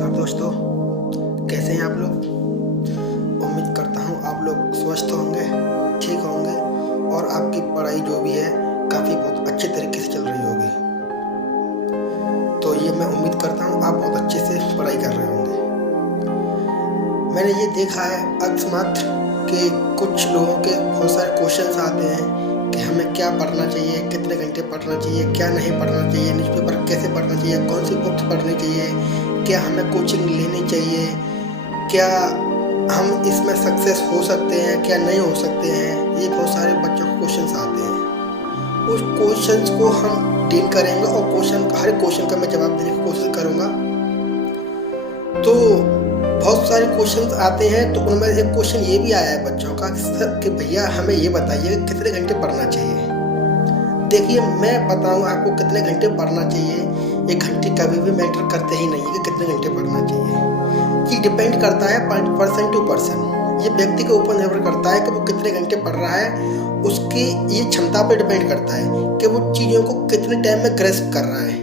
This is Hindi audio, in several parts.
नमस्कार दोस्तों, कैसे हैं आप लोग। उम्मीद करता हूँ आप लोग स्वस्थ होंगे, ठीक होंगे और आपकी पढ़ाई जो भी है काफ़ी बहुत अच्छे तरीके से चल रही होगी। तो ये मैं उम्मीद करता हूँ आप बहुत अच्छे से पढ़ाई कर रहे होंगे। मैंने ये देखा है अकस्मात कि कुछ लोगों के बहुत सारे क्वेश्चंस आते हैं कि हमें क्या पढ़ना चाहिए, कितने घंटे पढ़ना चाहिए, क्या नहीं पढ़ना चाहिए, न्यूज़पेपर कैसे पढ़ना चाहिए, कौन सी बुक्स पढ़नी चाहिए, क्या हमें कोचिंग लेनी चाहिए, क्या हम इसमें सक्सेस हो सकते हैं, क्या नहीं हो सकते हैं। ये बहुत सारे बच्चों के क्वेश्चंस आते हैं। उस क्वेश्चंस को हम डील करेंगे और हर क्वेश्चन का मैं जवाब देने की कोशिश करूँगा। तो बहुत सारे क्वेश्चंस आते हैं, तो उनमें एक क्वेश्चन ये भी आया है बच्चों का कि भैया हमें ये बताइए कितने घंटे पढ़ना चाहिए। देखिए, मैं बताऊं आपको कितने घंटे पढ़ना चाहिए। ये घंटे कभी भी मैटर करते ही नहीं है कि कितने घंटे पढ़ना चाहिए। ये डिपेंड करता है पर्सन टू पर्सन। ये व्यक्ति के ऊपर निर्भर करता है कि वो कितने घंटे पढ़ रहा है। उसकी ये क्षमता पर डिपेंड करता है कि वो चीज़ों को कितने टाइम में ग्रैस्प कर रहा है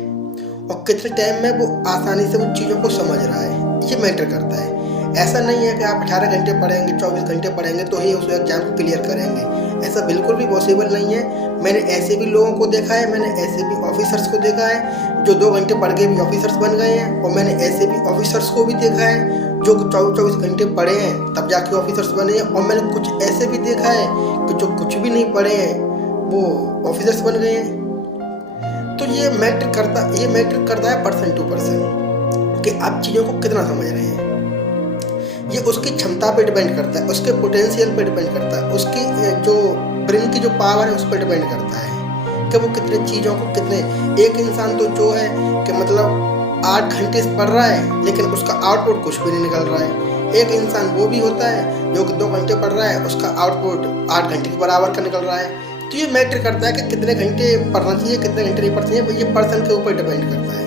और कितने टाइम में वो आसानी से वो चीज़ों को समझ रहा है। ये मैटर करता है। ऐसा नहीं है कि आप 18 घंटे पढ़ेंगे, 24 घंटे पढ़ेंगे तो ही उस एग्जाम को क्लियर करेंगे। ऐसा बिल्कुल भी पॉसिबल नहीं है। मैंने ऐसे भी लोगों को देखा है, मैंने ऐसे भी ऑफिसर्स को देखा है जो 2 घंटे पढ़ के भी ऑफिसर्स बन गए हैं, और मैंने ऐसे भी ऑफिसर्स को भी देखा है जो 24 घंटे पढ़े हैं तब जाके ऑफिसर्स बने हैं, और मैंने कुछ ऐसे भी देखा है कि जो कुछ भी नहीं पढ़े हैं वो ऑफिसर्स बन गए हैं। तो ये मैटर करता है पर्सन टू पर्सन कि आप चीज़ों को कितना समझ रहे हैं। ये उसकी क्षमता पे डिपेंड करता है, उसके पोटेंशियल पे डिपेंड करता है, उसकी जो ब्रेन की जो पावर है उस पर डिपेंड करता है कि वो कितने चीज़ों को कितने। एक इंसान तो जो है कि मतलब 8 घंटे से पढ़ रहा है लेकिन उसका आउटपुट कुछ भी नहीं निकल रहा है। एक इंसान वो भी होता है जो कि 2 घंटे पढ़ रहा है, उसका आउटपुट 8 घंटे के बराबर का निकल रहा है। तो ये मैटर करता है कि कितने घंटे पढ़ना चाहिए, कितने घंटे नहीं पढ़ना चाहिए। ये पर्सन के ऊपर डिपेंड करता है।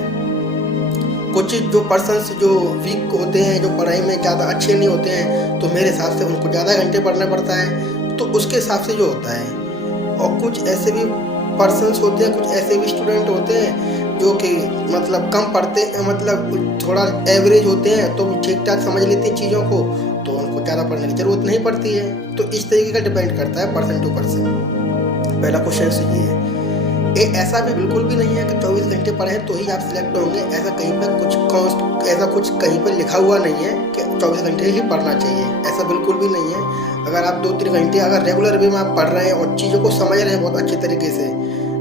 कुछ जो पर्सन्स जो वीक होते हैं, जो पढ़ाई में ज़्यादा अच्छे नहीं होते हैं, तो मेरे हिसाब से उनको ज़्यादा घंटे पढ़ना पड़ता है, तो उसके हिसाब से जो होता है। और कुछ ऐसे भी पर्सन्स होते हैं, कुछ ऐसे भी स्टूडेंट होते हैं जो कि मतलब कम पढ़ते हैं, मतलब थोड़ा एवरेज होते हैं, तो ठीक ठाक समझ लेते हैं चीज़ों को, तो उनको ज़्यादा पढ़ने की ज़रूरत नहीं पड़ती है। तो इस तरीके का डिपेंड करता है पर्सन टू पर्सन। पहला क्वेश्चन से ये है। ऐसा भी बिल्कुल भी नहीं है कि 24 घंटे पढ़े तो ही आप सिलेक्ट होंगे। ऐसा कुछ कहीं पर लिखा हुआ नहीं है कि 24 घंटे ही पढ़ना चाहिए। ऐसा बिल्कुल भी नहीं है। अगर आप 2-3 घंटे अगर रेगुलर वे में आप पढ़ रहे हैं और चीज़ों को समझ रहे हैं बहुत अच्छे तरीके से,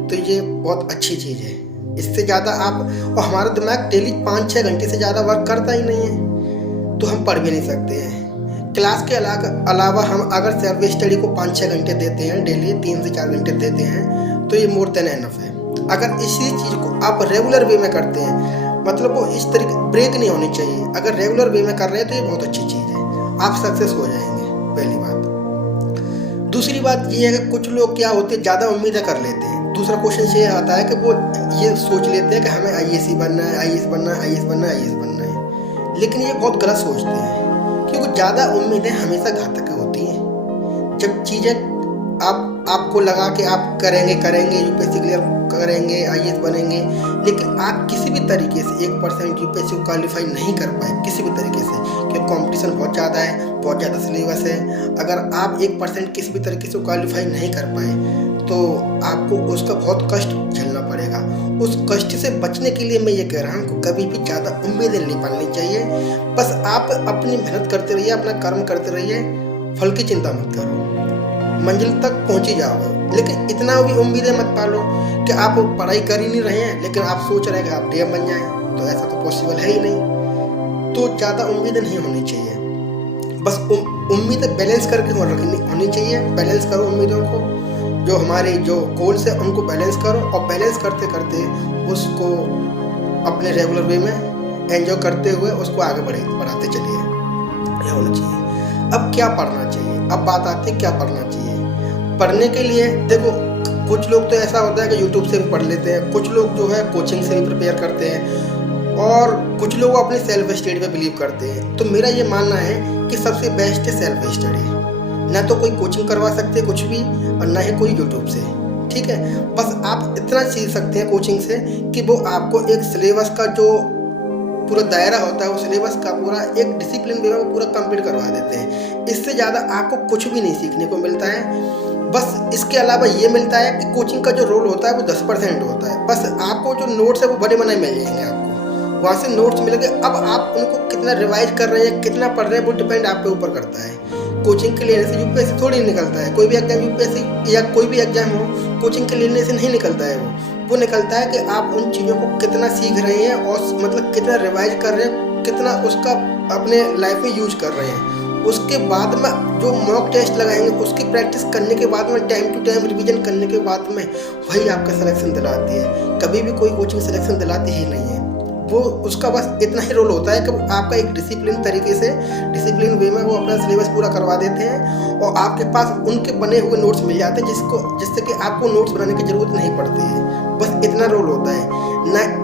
तो ये बहुत अच्छी चीज़ है। इससे ज़्यादा और हमारा दिमाग डेली 5-6 घंटे से ज़्यादा वर्क करता ही नहीं है, तो हम पढ़ भी नहीं सकते हैं। क्लास के अलावा हम अगर सेल्फ स्टडी को 5-6 घंटे देते हैं, डेली 3 से 4 घंटे देते हैं, तो ये मोर देन एनफ है। अगर इसी चीज़ को आप रेगुलर वे में करते हैं, मतलब वो इस तरीके ब्रेक नहीं होनी चाहिए। अगर रेगुलर वे में कर रहे हैं तो ये बहुत अच्छी चीज़ है, आप सक्सेस हो जाएंगे। पहली बात। दूसरी बात ये है कि कुछ लोग क्या होते हैं, ज़्यादा उम्मीदें कर लेते हैं। दूसरा क्वेश्चन ये आता है कि वो ये सोच लेते हैं कि हमें IAS बनना है, IAS बनना है, IAS बनना है, IAS बनना है। लेकिन ये बहुत गलत सोचते हैं, क्योंकि ज़्यादा उम्मीदें हमेशा घातक होती हैं। जब चीज़ें आपको लगा कि आप करेंगे UPSC क्लियर करेंगे, IAS बनेंगे, लेकिन आप किसी भी तरीके से 1% UPSC को क्वालिफाई नहीं कर पाए किसी भी तरीके से, क्योंकि कंपटीशन बहुत ज़्यादा है, बहुत ज़्यादा सिलेबस है। अगर आप 1% किसी भी तरीके से क्वालिफाई नहीं कर पाए तो आपको उसका बहुत कष्ट झेलना पड़ेगा। उस कष्ट से बचने के लिए मैं ये कह रहा हूँ कि कभी भी ज़्यादा उम्मीदें नहीं पालनी चाहिए। बस आप अपनी मेहनत करते रहिए, अपना कर्म करते रहिए, फल की चिंता मत करो, मंजिल तक पहुंच ही जाओगे। लेकिन इतना भी उम्मीदें मत पालो कि आप पढ़ाई कर ही नहीं रहे हैं लेकिन आप सोच रहे हैं कि आप DM बन जाएं, तो ऐसा तो पॉसिबल है ही नहीं। तो ज़्यादा उम्मीदें नहीं होनी चाहिए। बस उम्मीदें बैलेंस करके होनी चाहिए। बैलेंस करो उम्मीदों को, जो हमारे जो गोल्स है उनको बैलेंस करो, और बैलेंस करते करते उसको अपने रेगुलर वे में एंजॉय करते हुए उसको आगे बढ़ाते चलिए। यह होना चाहिए। अब क्या पढ़ना चाहिए, अब बात आती है क्या पढ़ना चाहिए। पढ़ने के लिए देखो, कुछ लोग तो ऐसा होता है कि यूट्यूब से भी पढ़ लेते हैं, कुछ लोग जो है कोचिंग से भी प्रिपेयर करते हैं, और कुछ लोग अपने सेल्फ स्टडी पे बिलीव करते हैं। तो मेरा ये मानना है कि सबसे बेस्ट है सेल्फ स्टडी। ना तो कोई कोचिंग करवा सकते कुछ भी, और ना ही कोई यूट्यूब से, ठीक है। बस आप इतना सीख सकते हैं कोचिंग से कि वो आपको एक सिलेबस का जो पूरा दायरा होता है वो सिलेबस का पूरा एक डिसिप्लिन वे में वो पूरा कंप्लीट करवा देते हैं। इससे ज़्यादा आपको कुछ भी नहीं सीखने को मिलता है। बस इसके अलावा ये मिलता है कि कोचिंग का जो रोल होता है वो 10% होता है। बस आपको जो नोट्स है वो बने बनाए मिल जाएंगे आपको, वहाँ से नोट्स मिल गए। अब आप उनको कितना रिवाइज कर रहे हैं, कितना पढ़ रहे हैं, वो डिपेंड आपके ऊपर करता है। कोचिंग के लेने से यूपीएससी थोड़ी निकलता है। कोई भी एग्जाम यूपीएससी या कोई भी एग्जाम हो, कोचिंग के लेने से नहीं निकलता है। वो निकलता है कि आप उन चीज़ों को कितना सीख रहे हैं और मतलब कितना रिवाइज कर रहे हैं, कितना उसका अपने लाइफ में यूज कर रहे हैं। उसके बाद में जो मॉक टेस्ट लगाएंगे उसकी प्रैक्टिस करने के बाद में टाइम टू टाइम रिवीजन करने के बाद में वही आपका सिलेक्शन दिलाती है। कभी भी कोई कोचिंग सिलेक्शन दिलाती ही नहीं है। वो उसका बस इतना ही रोल होता है कि आपका एक डिसिप्लिन तरीके से, डिसिप्लिन वे में वो अपना सिलेबस पूरा करवा देते हैं और आपके पास उनके बने हुए नोट्स मिल जाते हैं जिससे कि आपको नोट्स बनाने की ज़रूरत नहीं पड़ती है। बस इतना रोल होता है।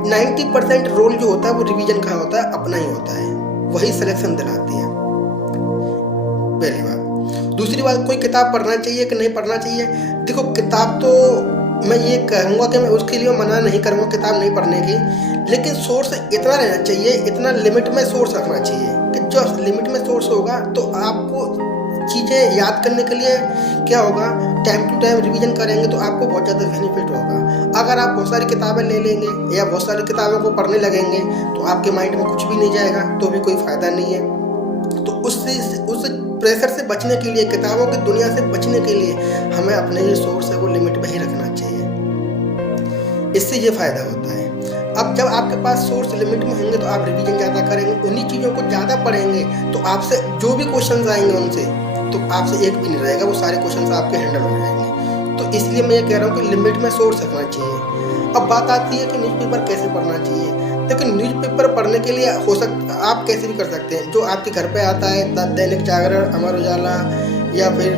90% रोल जो होता है वो रिवीजन का होता है, अपना ही होता है। वही सिलेक्शन दिलाती है, पहली बात। दूसरी बात, कोई किताब पढ़ना चाहिए कि नहीं पढ़ना चाहिए। देखो, किताब तो मैं ये कहूँगा कि मैं उसके लिए मना नहीं करूँगा किताब नहीं पढ़ने की, लेकिन सोर्स इतना रहना चाहिए, इतना लिमिट में सोर्स रखना चाहिए कि जो लिमिट में सोर्स होगा तो आपको चीज़ें याद करने के लिए क्या होगा, टाइम टू टाइम रिवीजन करेंगे तो आपको बहुत ज़्यादा बेनिफिट होगा। अगर आप बहुत सारी किताबें ले लेंगे या बहुत सारी किताबों को पढ़ने लगेंगे तो आपके माइंड में कुछ भी नहीं जाएगा, तो भी कोई फ़ायदा नहीं है। तो उस प्रेशर से बचने के लिए, किताबों की दुनिया से बचने के लिए हमें अपने जो सोर्स है वो लिमिट में ही रखना चाहिए। इससे ये फ़ायदा होता है। अब जब आपके पास सोर्स लिमिट में होंगे तो आप रिवीजन ज़्यादा करेंगे, उन्हीं चीज़ों को ज़्यादा पढ़ेंगे तो आपसे जो भी क्वेश्चन आएंगे उनसे तो आपसे एक भी नहीं रहेगा, वो सारे क्वेश्चन आपके हैंडल हो जाएंगे। तो इसलिए मैं ये कह रहा हूँ कि लिमिट में सोर्स रखना चाहिए। अब बात आती है कि न्यूज़पेपर कैसे पढ़ना चाहिए। लेकिन न्यूज़पेपर पढ़ने के लिए आप कैसे भी कर सकते हैं। जो आपके घर पे आता है, दैनिक जागरण, अमर उजाला या फिर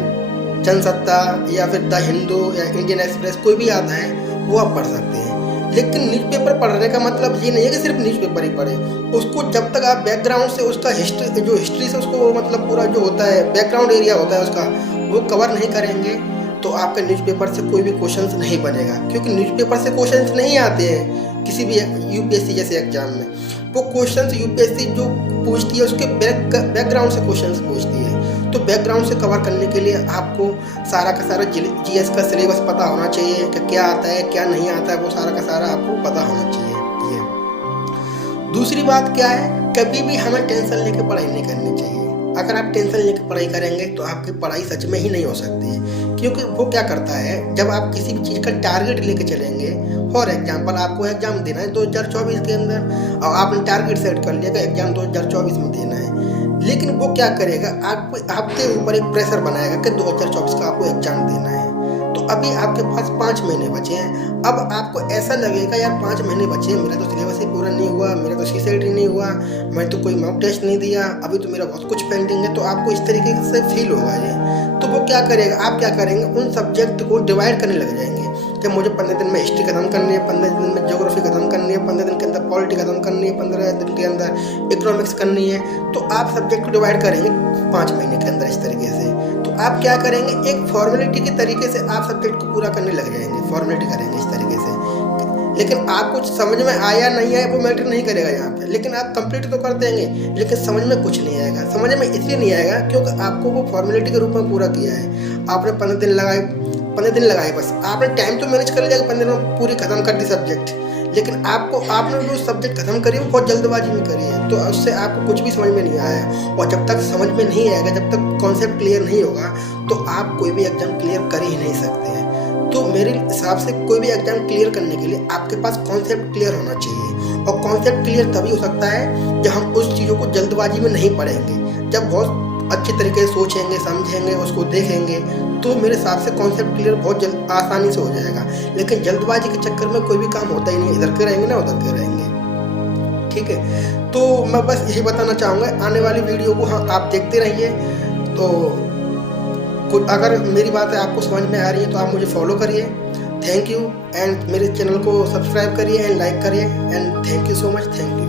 जनसत्ता या फिर द हिंदू या इंडियन एक्सप्रेस, कोई भी आता है वो आप पढ़ सकते हैं। लेकिन न्यूज़पेपर पढ़ने का मतलब ये नहीं है कि सिर्फ न्यूज़पेपर ही पढ़े। उसको जब तक आप बैकग्राउंड से उसका हिस्ट्री से उसको मतलब पूरा जो होता है बैकग्राउंड एरिया होता है उसका वो कवर नहीं करेंगे तो आपका न्यूज़पेपर से कोई भी क्वेश्चंस नहीं बनेगा। क्योंकि न्यूज़पेपर से क्वेश्चंस नहीं आते हैं किसी भी यूपीएससी जैसे एग्जाम में। वो क्वेश्चंस यूपीएससी जो पूछती है उसके बैकग्राउंड से क्वेश्चंस पूछती है। तो बैकग्राउंड से कवर करने के लिए आपको सारा का सारा जीएस का सिलेबस पता होना चाहिए कि क्या आता है क्या नहीं आता है, वो सारा का सारा आपको पता होना चाहिए। ये दूसरी बात क्या है, कभी भी हमें टेंशन लेकर पढ़ाई नहीं करनी चाहिए। अगर आप टेंशन लेकर पढ़ाई करेंगे तो आपकी पढ़ाई सच में ही नहीं हो सकती है। क्योंकि वो क्या करता है, जब आप किसी भी चीज़ का टारगेट लेके चलेंगे, फॉर एग्जाम्पल आपको एग्जाम देना है 2024 के अंदर और आपने टारगेट सेट कर लिया कि एग्जाम 2024 में देना है, लेकिन वो क्या करेगा, आपके ऊपर एक प्रेशर बनाएगा कि 2024 का आपको एग्जाम देना है। तो अभी आपके पास 5 महीने बचे हैं। अब आपको ऐसा लगेगा यार 5 महीने बचे हैं, मेरा तो सिलेबस ही पूरा नहीं हुआ, मेरा तो सीसेट ही नहीं हुआ, मैं तो कोई मॉक टेस्ट नहीं दिया, अभी तो मेरा बहुत कुछ पेंडिंग है। तो आपको इस तरीके से फील होगा ये। तो वो क्या करेगा, आप क्या करेंगे, उन सब्जेक्ट को डिवाइड करने लग जाएंगे कि मुझे 15 दिन में हिस्ट्री खत्म करनी है, 15 दिन में ज्योग्राफी खत्म करनी है, 15 दिन के अंदर पॉलिटी खत्म करनी है, 15 दिन के अंदर इकोनॉमिक्स करनी है। तो आप सब्जेक्ट को डिवाइड करेंगे 5 महीने के अंदर इस तरीके से। तो आप क्या करेंगे, एक फॉर्मेलिटी के तरीके से आप सब्जेक्ट को पूरा करने लग जाएंगे, फॉर्मेलिटी करेंगे इस तरीके से। लेकिन आपको समझ में आया नहीं आया वो मैटर नहीं करेगा यहाँ पे, लेकिन आप कंप्लीट तो कर देंगे लेकिन समझ में कुछ नहीं आएगा। समझ में इसलिए नहीं आएगा क्योंकि आपको वो फॉर्मेलिटी के रूप में पूरा किया है। आपने 15 दिन लगाए बस आपने टाइम तो मैनेज कर लिया, 15 दिन में पूरी खत्म कर दी सब्जेक्ट, लेकिन आपने जो सब्जेक्ट खत्म करी वो बहुत जल्दबाजी में करी है, तो उससे आपको कुछ भी समझ में नहीं आया। और जब तक समझ में नहीं आएगा, जब तक कॉन्सेप्ट क्लियर नहीं होगा तो आप कोई भी एग्जाम क्लियर कर ही नहीं सकते हैं। तो मेरे हिसाब से कोई भी एग्जाम क्लियर करने के लिए आपके पास कॉन्सेप्ट क्लियर होना चाहिए। और कॉन्सेप्ट क्लियर तभी हो सकता है जब हम उस चीज़ों को जल्दबाजी में नहीं पढ़ेंगे, जब बहुत अच्छे तरीके से सोचेंगे, समझेंगे, उसको देखेंगे, तो मेरे हिसाब से कॉन्सेप्ट क्लियर बहुत आसानी से हो जाएगा। लेकिन जल्दबाजी के चक्कर में कोई भी काम होता ही नहीं, इधर के रहेंगे ना उधर के रहेंगे। ठीक है, तो मैं बस यही बताना चाहूँगा। आने वाली वीडियो को आप देखते रहिए। तो अगर मेरी बातें आपको समझ में आ रही है तो आप मुझे फॉलो करिए। थैंक यू, एंड मेरे चैनल को सब्सक्राइब करिए एंड लाइक करिए, and thank you so much, thank you.